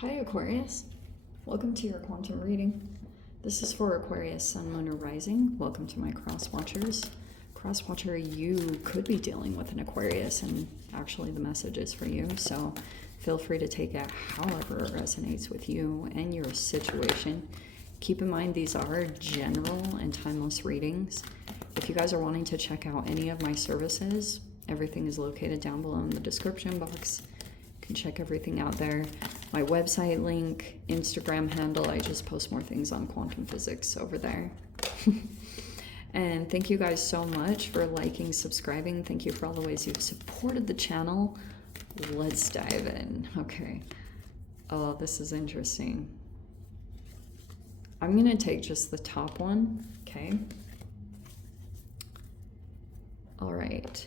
Hi Aquarius, welcome to your quantum reading. This is for Aquarius, Sun, Moon, or Rising. Welcome to my cross watchers. Cross watcher, you could be dealing with an Aquarius, and actually the message is for you, so feel free to take it however it resonates with you and your situation. Keep in mind these are general and timeless readings. If you guys are wanting to check out any of my services, everything is located down below in the description box. You can check everything out there. My website link, Instagram handle, I just post more things on quantum physics over there. And thank you guys so much for liking, subscribing. Thank you for all the ways you've supported the channel. Let's dive in. Okay. Oh, this is interesting. I'm gonna take just the top one, okay? All right.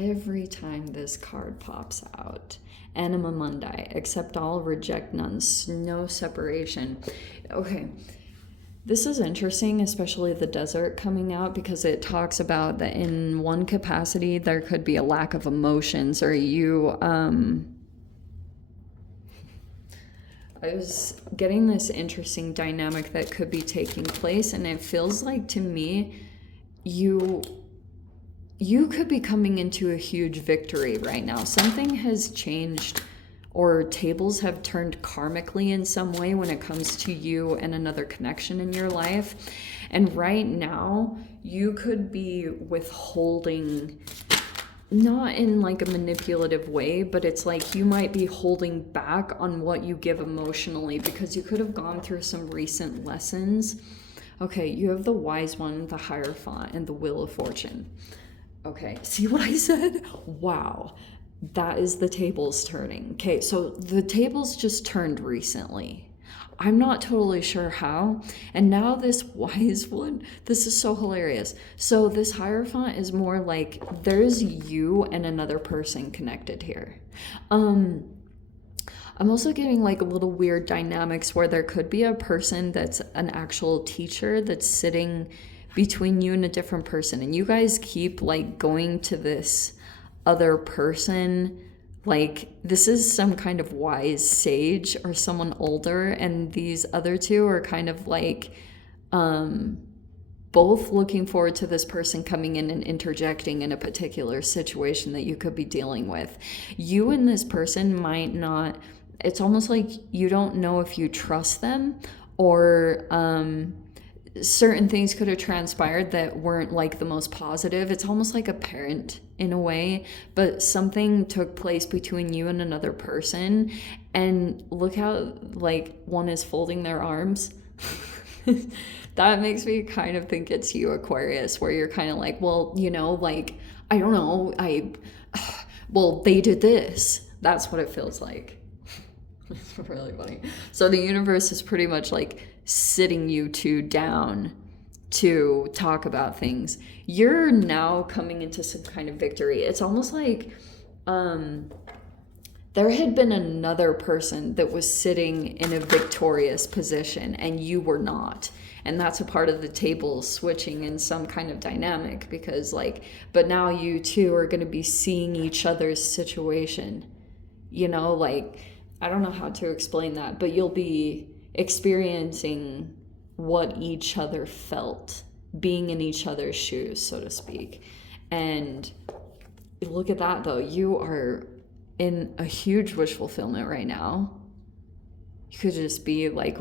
Every time this card pops out, Anima Mundi, accept all, reject none, no separation. Okay, this is interesting, especially the desert coming out, because it talks about that in one capacity there could be a lack of emotions, or you, I was getting this interesting dynamic that could be taking place, and it feels like to me, you could be coming into a huge victory right now. Something has changed, or tables have turned karmically in some way when it comes to you and another connection in your life. And right now, you could be withholding, not in like a manipulative way, but it's like you might be holding back on what you give emotionally because you could have gone through some recent lessons. Okay, you have the Wise One, the Hierophant, and the Wheel of Fortune. Okay, see what I said? Wow, that is the tables turning. Okay, so the tables just turned recently. I'm not totally sure how. And now this Wise One, this is so hilarious. So this Hierophant is more like there's you and another person connected here. I'm also getting like a little weird dynamics where there could be a person that's an actual teacher that's sitting between you and a different person, and you guys keep like going to this other person like this is some kind of wise sage or someone older, and these other two are kind of like both looking forward to this person coming in and interjecting in a particular situation that you could be dealing with. You and this person might not, it's almost like you don't know if you trust them, or certain things could have transpired that weren't like the most positive. It's almost like a parent in a way, but something took place between you and another person, and look how like one is folding their arms. That makes me kind of think it's you, Aquarius, where you're kind of like, well, you know, like, I don't know, well, they did this. That's what it feels like. It's really funny. So the universe is pretty much like sitting you two down to talk about things. You're now coming into some kind of victory. It's almost like there had been another person that was sitting in a victorious position and you were not. And that's a part of the table switching in some kind of dynamic, because like, but now you two are going to be seeing each other's situation. You know, like, I don't know how to explain that, but you'll be experiencing what each other felt, being in each other's shoes, so to speak. And look at that, though. You are in a huge wish fulfillment right now. You could just be like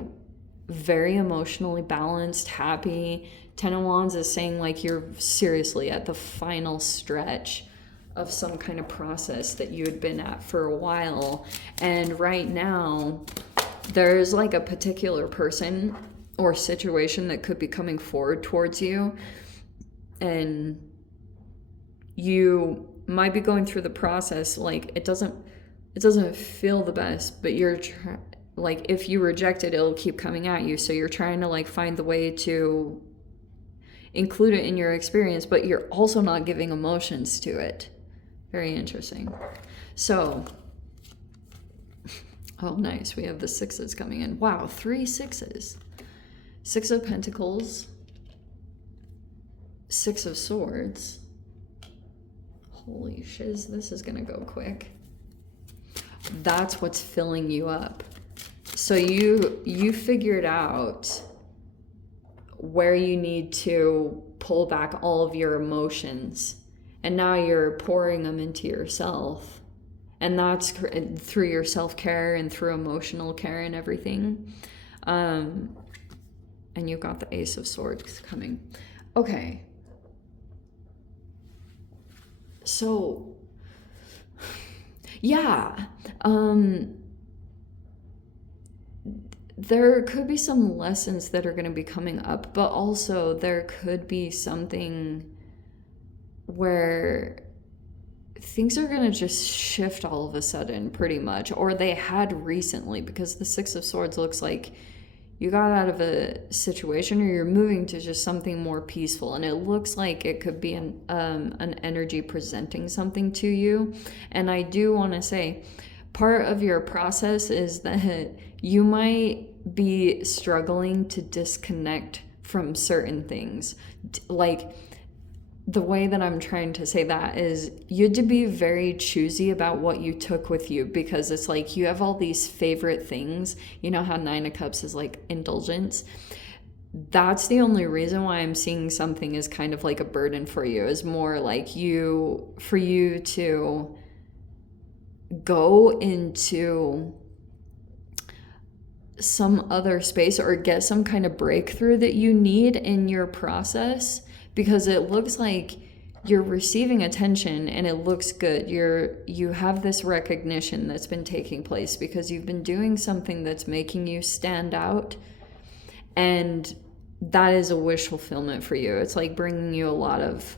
very emotionally balanced, happy. Ten of Wands is saying like you're seriously at the final stretch of some kind of process that you had been at for a while. And right now, there's like a particular person or situation that could be coming forward towards you, and you might be going through the process like it doesn't feel the best, but you're like, if you reject it, it'll keep coming at you, so you're trying to like find the way to include it in your experience, but you're also not giving emotions to it. Very interesting. So, oh, nice. We have the sixes coming in. Wow, 3 sixes. 6 of Pentacles. 6 of Swords. Holy shiz, this is gonna go quick. That's what's filling you up. So you figured out where you need to pull back all of your emotions, and now you're pouring them into yourself, and that's through your self-care and through emotional care and everything. And you've got the Ace of Swords coming. Okay, so yeah, there could be some lessons that are going to be coming up, but also there could be something where things are going to just shift all of a sudden, pretty much, or they had recently, because the Six of Swords looks like you got out of a situation, or you're moving to just something more peaceful, and it looks like it could be an energy presenting something to you. And I do want to say, part of your process is that you might be struggling to disconnect from certain things. Like, the way that I'm trying to say that is you had to be very choosy about what you took with you, because it's like you have all these favorite things. You know how Nine of Cups is like indulgence? That's the only reason why I'm seeing something is kind of like a burden for you, is more like for you to go into some other space or get some kind of breakthrough that you need in your process, because it looks like you're receiving attention and it looks good. You have this recognition that's been taking place because you've been doing something that's making you stand out, and that is a wish fulfillment for you. It's like bringing you a lot of,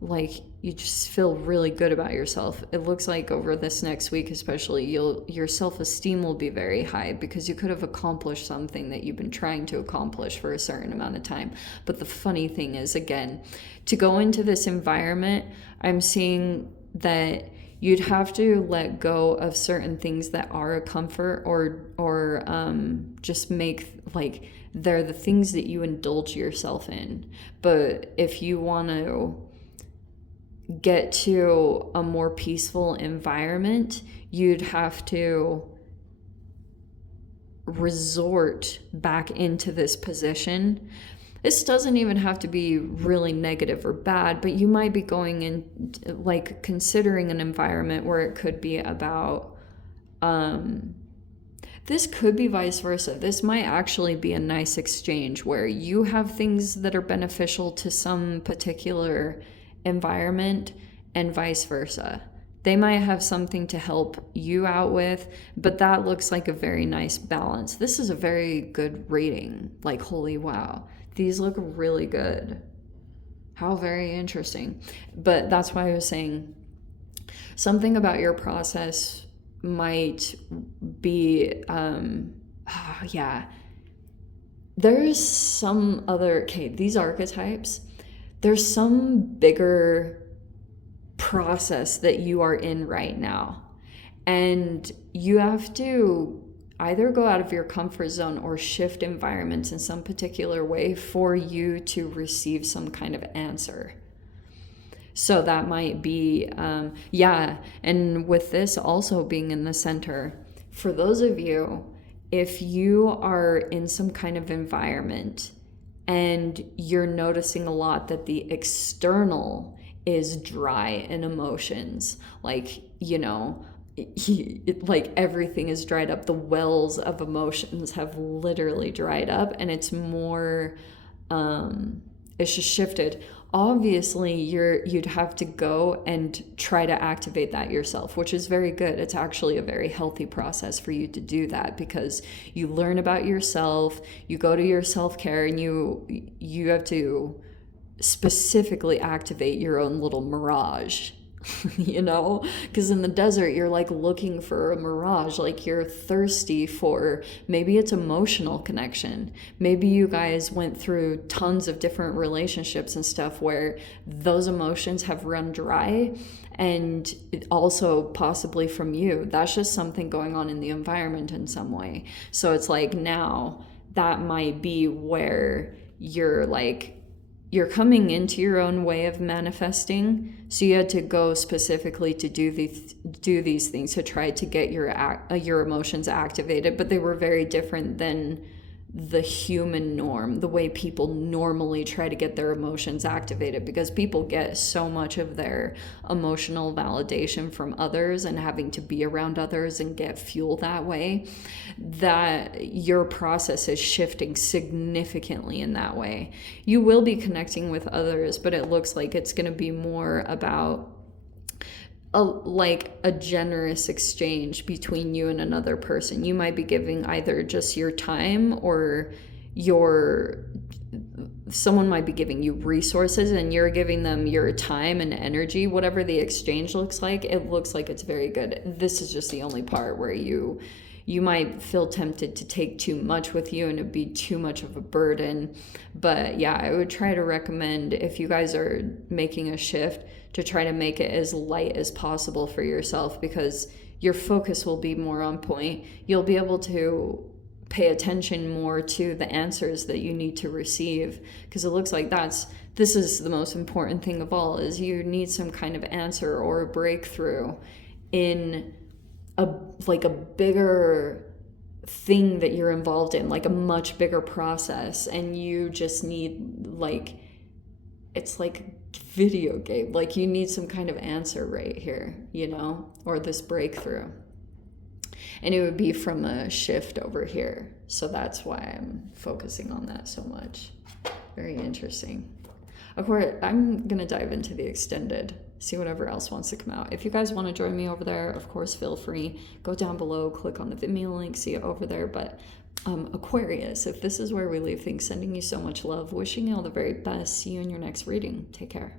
like, you just feel really good about yourself. It looks like over this next week especially, your self-esteem will be very high because you could have accomplished something that you've been trying to accomplish for a certain amount of time. But the funny thing is, again, to go into this environment, I'm seeing that you'd have to let go of certain things that are a comfort, or just make, like, they're the things that you indulge yourself in. But if you want to get to a more peaceful environment, you'd have to resort back into this position. This doesn't even have to be really negative or bad, but you might be going in, like, considering an environment where it could be about, this could be vice versa. This might actually be a nice exchange where you have things that are beneficial to some particular environment and vice versa. They might have something to help you out with, but that looks like a very nice balance. This is a very good reading. Like, holy wow, these look really good. How very interesting. But that's why I was saying something about your process might be yeah, there's some other, okay, these archetypes, there's some bigger process that you are in right now, and you have to either go out of your comfort zone or shift environments in some particular way for you to receive some kind of answer. So that might be, yeah, and with this also being in the center, for those of you, if you are in some kind of environment and you're noticing a lot that the external is dry in emotions, like, you know, like everything is dried up, the wells of emotions have literally dried up, and it's more, it's just shifted. Obviously, you'd have to go and try to activate that yourself, which is very good. It's actually a very healthy process for you to do that, because you learn about yourself, you go to your self-care, and you have to specifically activate your own little mirage. You know, because in the desert you're like looking for a mirage, like you're thirsty for, maybe it's emotional connection, maybe you guys went through tons of different relationships and stuff where those emotions have run dry, and also possibly from you, that's just something going on in the environment in some way. So it's like now that might be where you're like you're coming into your own way of manifesting, so you had to go specifically to do these things to try to get your emotions activated, but they were very different than the human norm, the way people normally try to get their emotions activated, because people get so much of their emotional validation from others and having to be around others and get fuel that way, that your process is shifting significantly in that way. You will be connecting with others, but it looks like it's going to be more about a generous exchange between you and another person. You might be giving either just your time, or someone might be giving you resources and you're giving them your time and energy. Whatever the exchange looks like, it looks like it's very good. This is just the only part where you might feel tempted to take too much with you and it'd be too much of a burden. But yeah, I would try to recommend, if you guys are making a shift, to try to make it as light as possible for yourself, because your focus will be more on point. You'll be able to pay attention more to the answers that you need to receive, because it looks like this is the most important thing of all, is you need some kind of answer or a breakthrough in a bigger thing that you're involved in, like a much bigger process, and you just need, it's like video game, like you need some kind of answer right here, or this breakthrough, and it would be from a shift over here. So that's why I'm focusing on that so much. Very interesting. Of course, I'm gonna dive into the extended, see whatever else wants to come out. If you guys want to join me over there, of course, feel free. Go down below, click on the Vimeo link, see it over there. But Aquarius, if this is where we leave things, sending you so much love, wishing you all the very best. See you in your next reading. Take care.